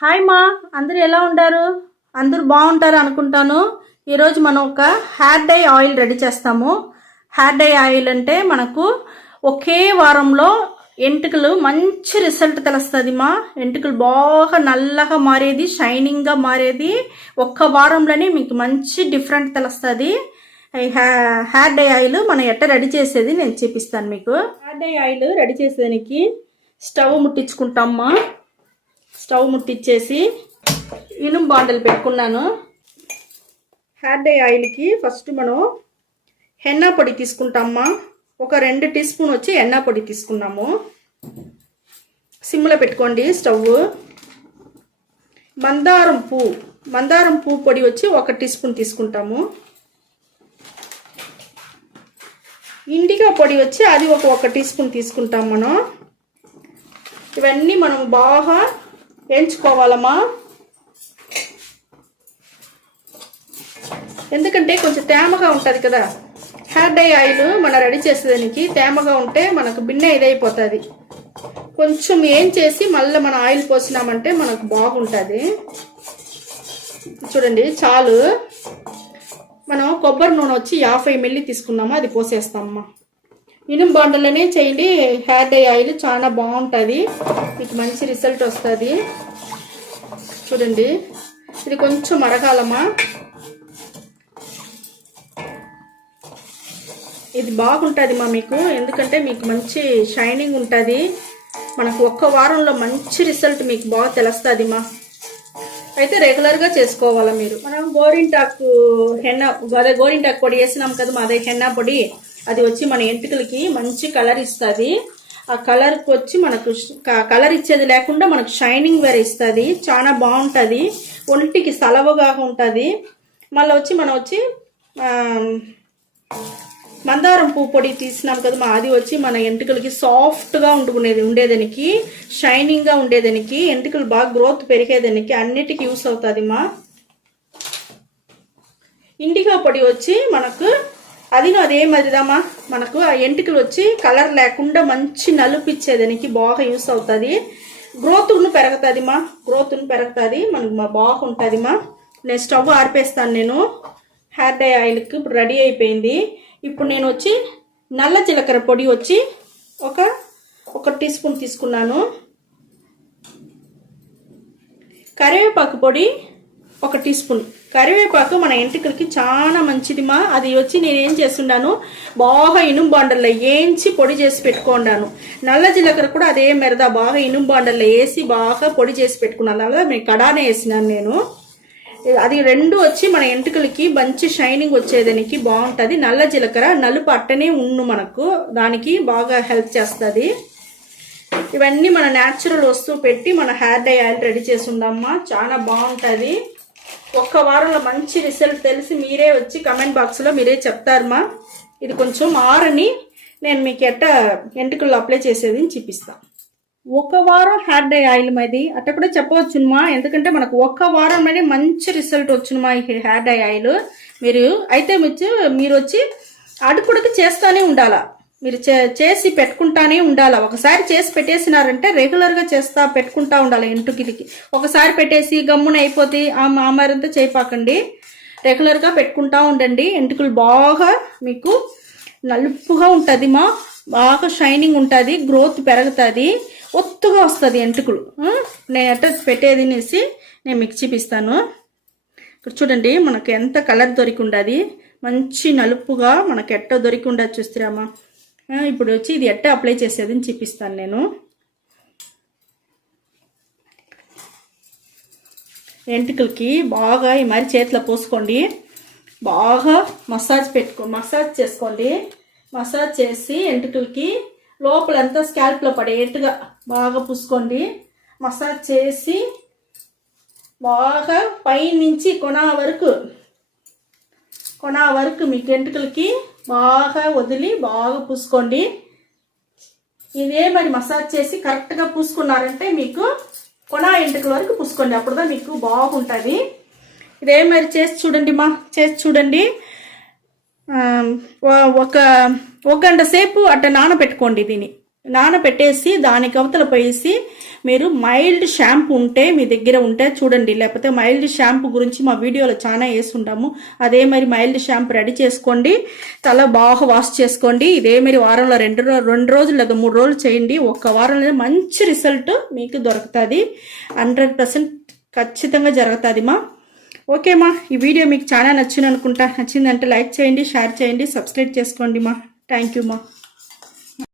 Hi మా, అందరూ ఎలా ఉంటారు? అందరూ బాగుంటారు అనుకుంటాను. ఈరోజు మనం ఒక హెయిర్ డై ఆయిల్ రెడీ చేస్తాము. హెయిర్ డై ఆయిల్ అంటే మనకు ఒకే వారంలో ఎంటుకలు మంచి రిజల్ట్ తెలుస్తుంది మా. ఎంటుకలు బాగా నల్లగా మారేది, షైనింగ్గా మారేది ఒక్క వారంలోనే మీకు మంచి డిఫరెంట్ తెలుస్తుంది. హెయిర్ డై ఆయిల్ మనం ఎట్ట రెడీ చేసేది నేను చూపిస్తాను మీకు. హెయిర్ డై ఆయిల్ రెడీ చేసేదానికి స్టవ్ ముట్టించుకుంటామ్మా. స్టవ్ ముట్టించేసి ఇనుము బాండలు పెట్టుకున్నాను. హెయిర్ డై ఆయిల్కి ఫస్ట్ మనం హెన్నా పొడి తీసుకుంటామా. ఒక 2 టీ స్పూన్ వచ్చి హెన్నా పొడి తీసుకున్నాము. సిమ్లో పెట్టుకోండి స్టవ్. మందారం పువ్వు పొడి వచ్చి 1 టీ స్పూన్ తీసుకుంటాము. ఇండిగా పొడి వచ్చి అది ఒక 1 టీ స్పూన్ తీసుకుంటాం మనం. ఇవన్నీ మనం బాగా వేయించుకోవాలమ్మా. ఎందుకంటే కొంచెం తేమగా ఉంటుంది కదా హెయిర్ డై ఆయిల్ మనం రెడీ చేసేదానికి. తేమగా ఉంటే మనకు బిన్నె ఇదైపోతుంది. కొంచెం ఏం చేసి మళ్ళీ మనం ఆయిల్ పోసినామంటే మనకు బాగుంటుంది. చూడండి చాలు. మనం కొబ్బరి నూనె వచ్చి 50 ml తీసుకున్నాము, అది పోసేస్తామమ్మా. ఇనుము బాండలోనే చేయండి. హెయిర్ డై ఆయిల్ చాలా బాగుంటుంది, మీకు మంచి రిజల్ట్ వస్తుంది. చూడండి ఇది కొంచెం మరగాలమ్మా. ఇది బాగుంటుంది మా మీకు, ఎందుకంటే మీకు మంచి షైనింగ్ ఉంటుంది. మనకు ఒక్క వారంలో మంచి రిజల్ట్ మీకు బాగా తెలుస్తుంది మా. అయితే రెగ్యులర్గా చేసుకోవాలా మీరు. మనం గోరింటాకు పొడి వేసినాం కదా మా. అదే హెన్నా పొడి, అది వచ్చి మన ఎంటుకలకి మంచి కలర్ ఇస్తుంది. ఆ కలర్కి వచ్చి మనకు కలర్ ఇచ్చేది లేకుండా మనకు షైనింగ్ వేరే ఇస్తుంది. చాలా బాగుంటుంది, ఒంటికి సలవగా ఉంటుంది. మళ్ళీ వచ్చి మనం వచ్చి మందారం పువ్వు పొడి తీసినాం కదా మా. అది వచ్చి మన ఎంటుకలకి సాఫ్ట్గా ఉండేదానికి, షైనింగ్గా ఉండేదానికి, ఎంటుకలు బాగా గ్రోత్ పెరిగేదానికి అన్నిటికీ యూస్ అవుతుంది మా. ఇండిగా పొడి వచ్చి మనకు అదే మరిదామా. మనకు ఆ ఎంటుకలు వచ్చి కలర్ లేకుండా మంచి నలుపు ఇచ్చేదానికి బాగా యూస్ అవుతుంది. గ్రోత్ను పెరుగుతుంది మా. మనకు బాగుంటుంది మా. నేను స్టవ్ ఆర్పేస్తాను. నేను హెయిర్ డై ఆయిల్కి ఇప్పుడు రెడీ అయిపోయింది. ఇప్పుడు నేను వచ్చి నల్ల జీలకర్ర పొడి వచ్చి ఒక టీ స్పూన్ తీసుకున్నాను. కరివేపాకు పొడి 1 టీ స్పూన్. కరివేపాకు మన ఎంటుకలకి చాలా మంచిది మా. అది వచ్చి నేను ఏం చేస్తున్నాను, బాగా ఇనుము బాండల్లో వేయించి పొడి చేసి పెట్టుకున్నాను. నల్ల జీలకర్ర కూడా అదే మెరదా బాగా ఇనుము బాండల్లో వేసి బాగా పొడి చేసి పెట్టుకున్నాను. అలాగా నేను కడానే వేసినాను నేను. అది 2 వచ్చి మన ఎంటుకలకి మంచి షైనింగ్ వచ్చేదానికి బాగుంటుంది. నల్ల జీలకర్ర నలుపు అట్టనే మనకు దానికి బాగా హెల్ప్ చేస్తుంది. ఇవన్నీ మన న్యాచురల్ వస్తువు పెట్టి మన హెయిర్ డై ఆయిల్ రెడీ చేసి ఉందమ్మా. చాలా బాగుంటుంది. ఒక్క వారంలో మంచి రిజల్ట్ తెలిసి మీరే వచ్చి కమెంట్ బాక్స్లో మీరే చెప్తారమ్మా. ఇది కొంచెం ఆరని నేను మీకు ఎంటుకల్లో అప్లై చేసేది చూపిస్తాను. 1 వారం హెయిర్ డై ఆయిల్ మాది అట్ట కూడా చెప్పవచ్చునమ్మా. ఎందుకంటే మనకు 1 వారంలోనే మంచి రిజల్ట్ వచ్చునమ్మా ఈ హెయిర్ డై ఆయిల్. మీరు వచ్చి అడుగుడికి చేస్తూనే ఉండాలా. మీరు చేసి పెట్టుకుంటానే ఉండాలా. ఒకసారి చేసి పెట్టేసినారంటే రెగ్యులర్గా పెట్టుకుంటా ఉండాలి. ఎంటుకలకి ఒకసారి పెట్టేసి గమ్మున అయిపోతే మరంతా చేయపాకండి. రెగ్యులర్గా పెట్టుకుంటా ఉండండి. ఎంటుకలు బాగా మీకు నలుపుగా ఉంటుంది మా. బాగా షైనింగ్ ఉంటుంది, గ్రోత్ పెరుగుతుంది, ఒత్తుగా వస్తుంది ఎంటుకలు. నేను ఎట్ట పెట్టేది అనేసి నేను మీకు చూపిస్తాను. ఇక్కడ చూడండి మనకు ఎంత కలర్ దొరికి ఉండదు, మంచి నలుపుగా మనకు ఎట్ట దొరికి ఉండదు చూస్తారమ్మా. ఇప్పుడు వచ్చి ఇది ఎట్ట అప్లై చేసేది అని చూపిస్తాను నేను. ఎంటుకలకి బాగా ఈ మరి చేతిలో పోసుకోండి. బాగా మసాజ్ చేసుకోండి. మసాజ్ చేసి ఎంటుకలకి లోపలంతా స్కాల్ప్లో పడేట్టుగా బాగా పూసుకోండి. మసాజ్ చేసి బాగా పైనుంచి కొన వరకు మీకు ఎంటుకలకి బాగా వదిలి బాగా పూసుకోండి. ఇదే మరి మసాజ్ చేసి కరెక్ట్గా పూసుకున్నారంటే మీకు కొన ఎంటుకల వరకు పూసుకోండి. అప్పుడుదా మీకు బాగుంటుంది. ఇదే మరి చేసి చూడండి. ఒక గంట సేపు అట్ట నానబెట్టుకోండి. దీన్ని నానబెట్టేసి దానికి అవతల పోయేసి మీరు మైల్డ్ షాంపూ ఉంటే మీ దగ్గర ఉంటే చూడండి, లేకపోతే మైల్డ్ షాంపూ గురించి మా వీడియోలో చాలా వేసుంటాము. అదే మరి మైల్డ్ షాంపూ రెడీ చేసుకోండి, తల బాగా వాష్ చేసుకోండి. ఇదే మరి వారంలో 2 రోజులు లేదా 3 రోజులు చేయండి. ఒక్క వారంలో మంచి రిజల్ట్ మీకు దొరుకుతుంది. 100% ఖచ్చితంగా జరుగుతుంది మా. ఓకే మా, ఈ వీడియో మీకు చాలా నచ్చింది అనుకుంటా. నచ్చిందంటే లైక్ చేయండి, షేర్ చేయండి, సబ్స్క్రైబ్ చేసుకోండి మా. థ్యాంక్ యూ మా.